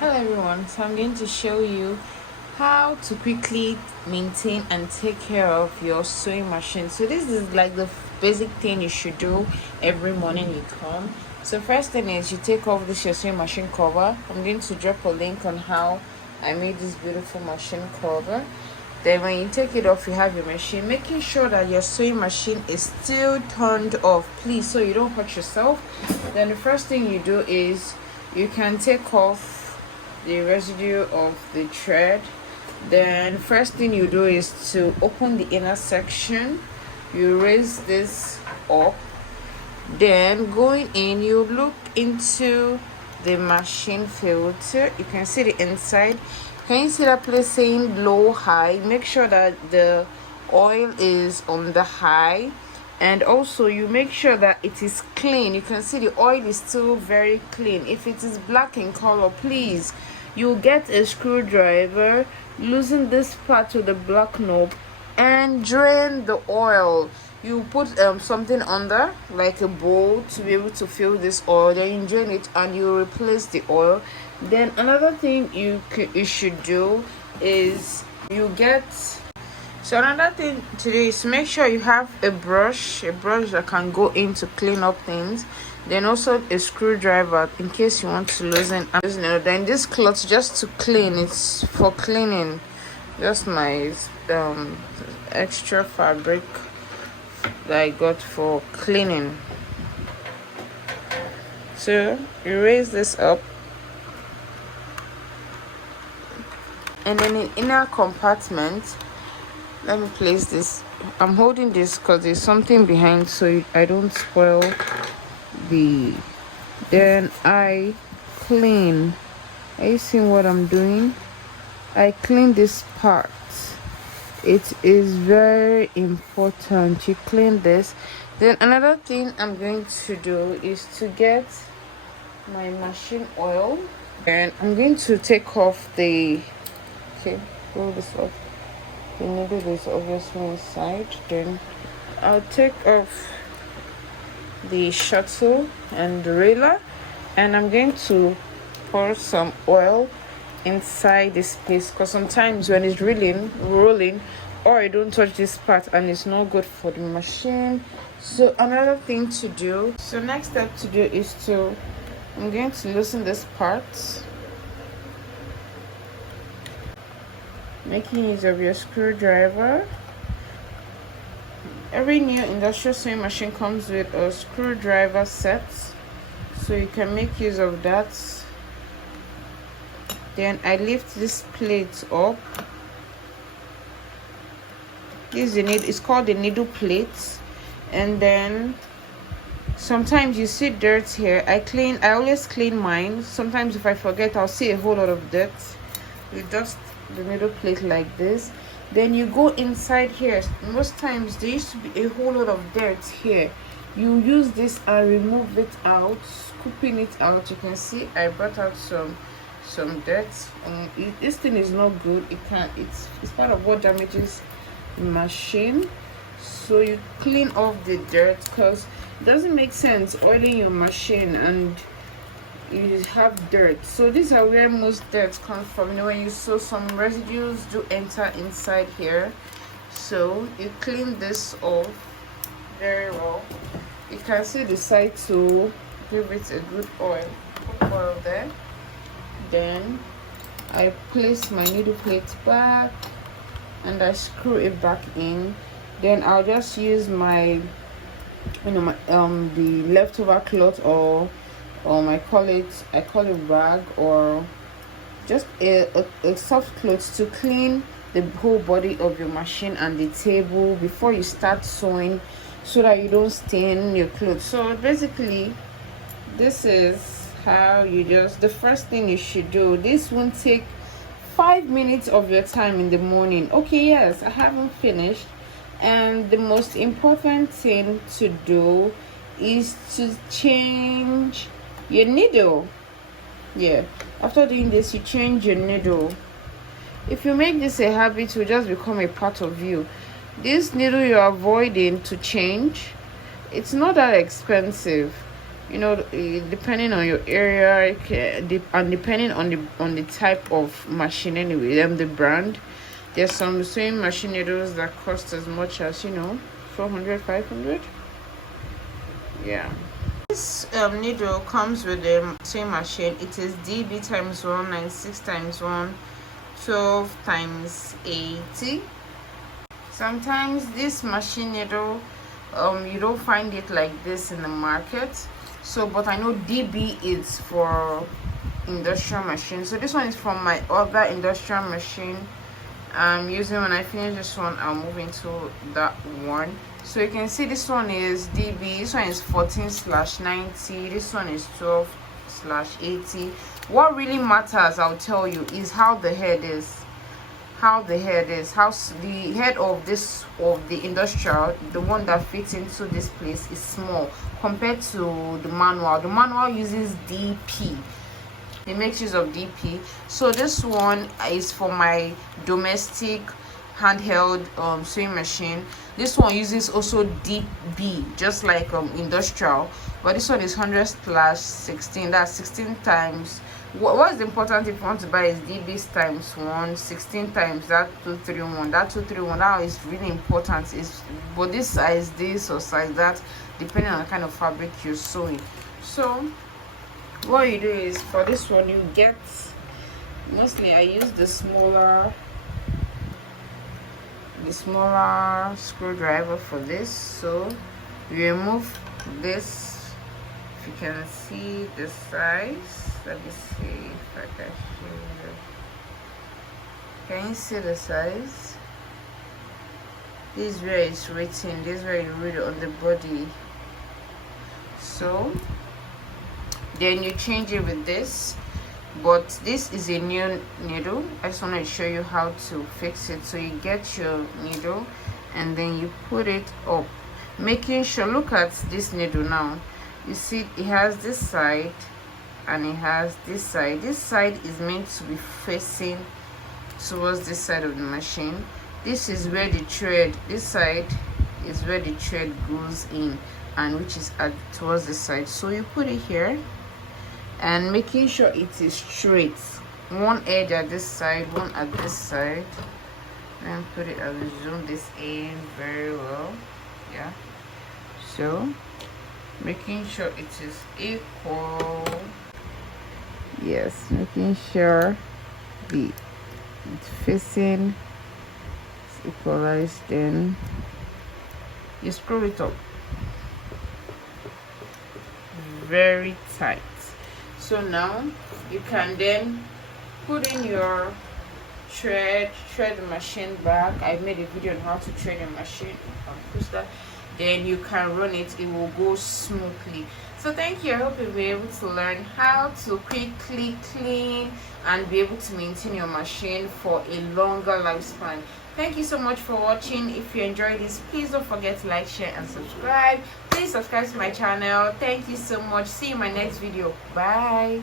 Hello everyone, so I'm going to show you how to quickly maintain and take care of your sewing machine. So this is like the basic thing you should do every morning you come. So first thing is you take off this your sewing machine cover. I'm going to drop a link on how I made this beautiful machine cover. Then when you take it off, you have your machine, making sure that your sewing machine is still turned off, please, so you don't hurt yourself. Then the first thing you do is you can take off the residue of the thread. Then first thing you do is to open the inner section, you raise this up, then going in you look into the machine filter. You can see the inside. Can you see that place saying low high? Make sure that the oil is on the high, and also you make sure that it is clean. You can see the oil is still very clean. If it is black in color, please you get a screwdriver, loosen this part to the black knob and drain the oil. You put something under like a bowl to be able to fill this oil, then you drain it and you replace the oil. Then another thing you should do is another thing to do is make sure you have a brush that can go in to clean up things. Then also a screwdriver in case you want to loosen. Then this cloth just to clean. It's for cleaning. Just my extra fabric that I got for cleaning. So you raise this up, and then in inner compartment, let me place this. I'm holding this because there's something behind so I don't spoil the. Then I clean. Are you seeing what I'm doing? I clean this part. It is very important you clean this. Then another thing I'm going to do is to get my machine oil, and I'm going to take off the roll this off. The needle is obviously inside. Then I'll take off the shuttle and the railer, and I'm going to pour some oil inside this space, because sometimes when it's rolling, or I don't touch this part and it's not good for the machine. So another thing to do, so next step to do is I'm going to loosen this part, making use of your screwdriver. Every new industrial sewing machine comes with a screwdriver set, so you can make use of that. Then I lift this plate up. It's called the needle plate. And then sometimes you see dirt here. I always clean mine. Sometimes if I forget, I'll see a whole lot of dirt. You dust the needle plate like this. Then you go inside here. Most times there used to be a whole lot of dirt here. You use this and remove it out, scooping it out. You can see I brought out some dirt, and this thing is not good. It's part of what damages the machine. So you clean off the dirt, because it doesn't make sense oiling your machine and you have dirt. So these are where most dirt comes from. When you sew, some residues do enter inside here, so you clean this off very well. You can see the side to give it a good oil. Put oil there. Then I place my needle plate back and I screw it back in. Then I'll just use my the leftover cloth, or I call it rag, or just a soft cloth, to clean the whole body of your machine and the table before you start sewing, so that you don't stain your clothes. So basically this is how the first thing you should do. This won't take 5 minutes of your time in the morning. Okay, yes, I haven't finished. And the most important thing to do is to change your needle. Yeah, after doing this, you change your needle. If you make this a habit, it will just become a part of you. This needle you're avoiding to change, it's not that expensive. you know, depending on your area, and depending on the type of machine anyway, the brand. There's some sewing machine needles that cost as much as, you know, 400, 500. Yeah. This needle comes with the sewing machine. It is DB times 1, 96 times 1, 12 times 80. Sometimes this machine needle, you don't find it like this in the market. So, but I know DB is for industrial machine. So this one is from my other industrial machine I'm using. When I finish this one, I'll move into that one. So you can see this one is DB, this one is 14/90, this one is 12/80. What really matters, I'll tell you, is how the head is. How the head of this, of the industrial, the one that fits into this place, is small compared to the manual. The manual uses DP. It makes use of DP. So this one is for my domestic handheld sewing machine. This one uses also DB, just like industrial, but this one is 100/16. That's 16 times. What is important if you want to buy is DBs times 1, 16 times that 231. That 231 now is really important. Is but this size this or size that, depending on the kind of fabric you're sewing. So what you do is, for this one, you get, mostly I use the smaller screwdriver for this. So you remove this. If you can see the size, let me see if I can show you. Can you see the size? This is where it's written, this is where you read it on the body. So then you change it with this, but this is a new needle. I just want to show you how to fix it. So you get your needle and then you put it up, making sure, look at this needle now. You see it has this side and it has this side. This side is meant to be facing towards this side of the machine. This is where the thread, this side is where the thread goes in, and which is towards the side. So you put it here and making sure it is straight, one edge at this side, one at this side. Then put it, I will zoom this in very well. Yeah, so making sure it is equal. Yes, making sure it's facing, it's equalized. Then you screw it up very tight. So now you can then put in your thread the machine back. I made a video on how to thread your machine. You can push that, then you can run it, it will go smoothly. So thank you. I hope you'll be able to learn how to quickly clean and be able to maintain your machine for a longer lifespan. Thank you so much for watching. If you enjoyed this, please don't forget to like, share and subscribe. Please subscribe to my channel. Thank you so much. See you in my next video. Bye.